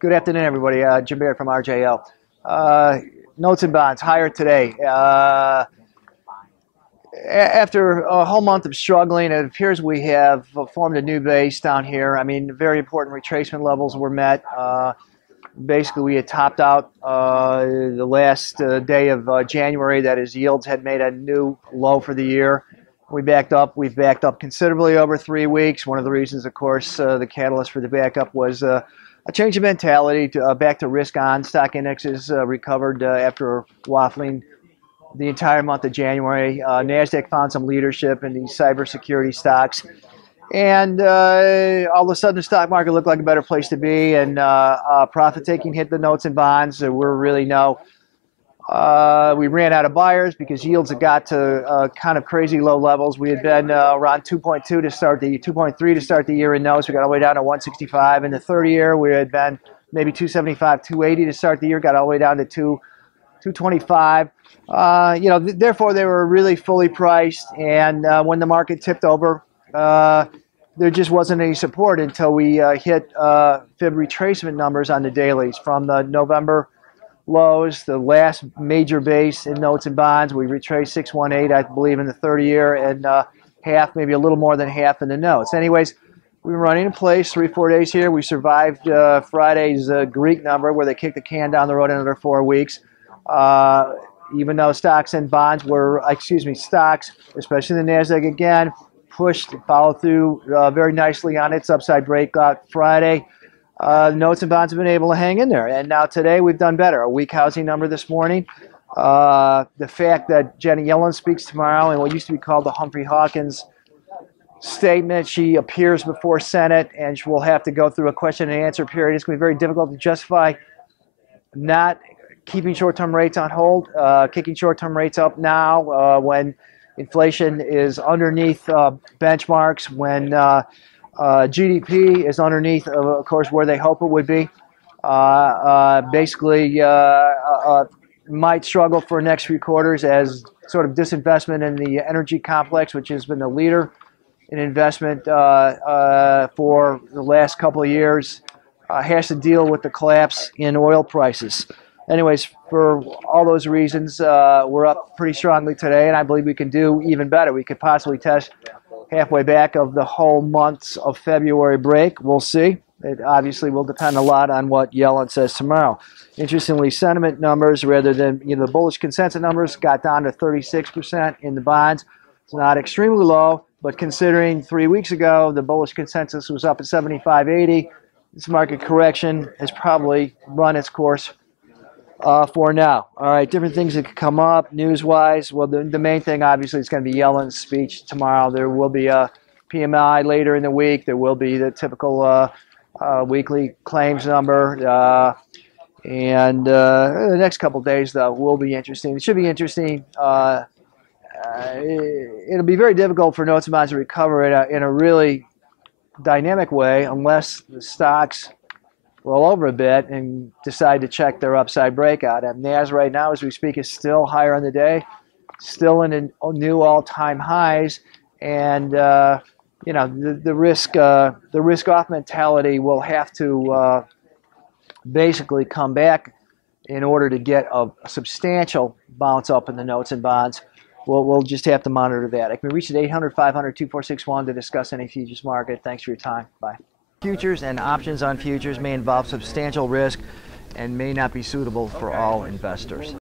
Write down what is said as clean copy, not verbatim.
Good afternoon, everybody. Jim Baird from RJL. Notes and bonds higher today. After a whole month of struggling, it appears we have formed a new base down here. I mean, very important retracement levels were met. Basically, we had topped out the last day of January. That is, yields had made a new low for the year. We backed up. We've backed up considerably over 3 weeks. One of the reasons, of course, the catalyst for the backup was a change of mentality back to risk on. Stock indexes recovered after waffling the entire month of January. NASDAQ found some leadership in these cybersecurity stocks. And all of a sudden, the stock market looked like a better place to be, and profit-taking hit the notes and bonds. There were really we ran out of buyers because yields had got to kind of crazy low levels. We had been around 2.2 to start the 2.3 to start the year in notes. We got all the way down to 165. In the 30-year, we had been maybe 275, 280 to start the year. Got all the way down to 225. Therefore, they were really fully priced. And when the market tipped over, there just wasn't any support until we hit fib retracement numbers on the dailies from the November lows, the last major base in notes and bonds. We retraced 618, I believe, in the 30-year, and half, maybe a little more than half in the notes. Anyways, we were running in place 3-4 days here. We survived Friday's Greek number where they kicked the can down the road another 4 weeks. Even though stocks and bonds were, stocks, especially the NASDAQ again, pushed, followed through very nicely on its upside breakout Friday. Notes and bonds have been able to hang in there. And now today we've done better. A weak housing number this morning. The fact that Janet Yellen speaks tomorrow in what used to be called the Humphrey Hawkins statement. She appears before Senate and she will have to go through a question and answer period. It's going to be very difficult to justify not keeping short-term rates on hold, kicking short-term rates up now when inflation is underneath benchmarks, when GDP is underneath, of course, where they hope it would be. Basically, might struggle for the next few quarters as sort of disinvestment in the energy complex, which has been the leader in investment for the last couple of years, has to deal with the collapse in oil prices. Anyways, for all those reasons, we're up pretty strongly today, and I believe we can do even better. We could possibly test halfway back of the whole months of February break. We'll see. It obviously will depend a lot on what Yellen says tomorrow. Interestingly, sentiment numbers rather than the bullish consensus numbers got down to 36% in the bonds. It's not extremely low, but considering 3 weeks ago the bullish consensus was up at 75, 80, this market correction has probably run its course for now. All right, different things that could come up news-wise. Well, the main thing, obviously, is going to be Yellen's speech tomorrow. There will be a PMI later in the week. There will be the typical weekly claims number. And the next couple of days, though, will be interesting. It should be interesting. It'll be very difficult for notes and bonds to recover in a really dynamic way unless the stocks roll over a bit and decide to check their upside breakout. And NAS right now, as we speak, is still higher on the day, still in new all-time highs, and the risk off mentality will have to basically come back in order to get a substantial bounce up in the notes and bonds. We'll just have to monitor that. I can reach at 800-500-2461 to discuss any futures market. Thanks for your time. Bye. Futures and options on futures may involve substantial risk and may not be suitable for all investors.